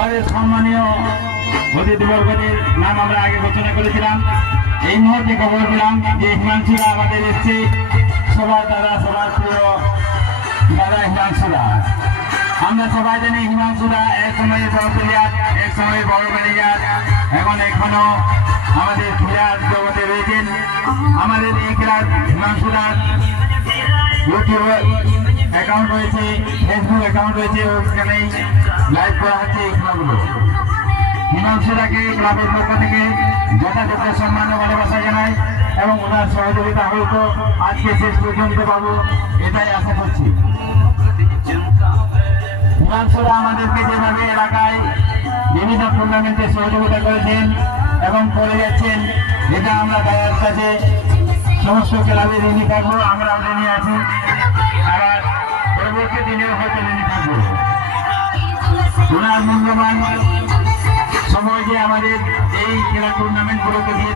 আমাদের সম্মানীয় অতিথিবর্গদের নাম আমরা আগে ঘোষণা করেছিলাম। এই মুহূর্তে খবর পেলাম যে হিমাংশুরা আমাদের এসছে। সবার দাদা, সবার প্রিয় দাদা হিমাংশুরা। আমরা সবাই জানি হিমাংশুরা এক সময় বড় প্লেয়ার, এক সময় বড় ম্যানেজার, এখনো আমাদের প্লেয়ার জগতে রয়েছেন। আমাদের এই ক্লাব হিমাংশুরা ইউটিউব অ্যাকাউন্ট রয়েছে, ফেসবুক অ্যাকাউন্ট রয়েছে, ওখানেই লাইভ করা হচ্ছে এই খেলাগুলো। হিমাংশুরাকে ক্লাবের পক্ষ থেকে যথাযথ সম্মান ও ভালোবাসা জানাই এবং ওনার সহযোগিতা হয়তো আজকে শেষ পর্যন্ত পাবো, এটাই আশা করছি। হিমাংশুরা আমাদেরকে যেভাবে এলাকায় বিভিন্ন টুর্নামেন্টে সহযোগিতা করেছেন এবং করে যাচ্ছেন, এটা আমরা গায়ের কাছে সমস্ত ক্লাবে ঋণী থাকবো। আমরাও ঋণী আছি, আবার পরবর্তী দিনেও হয়তো ঋণী থাকবো। ওনার মূল্যবান সময় যে আমাদের এই খেলা টুর্নামেন্টগুলোকে দিয়ে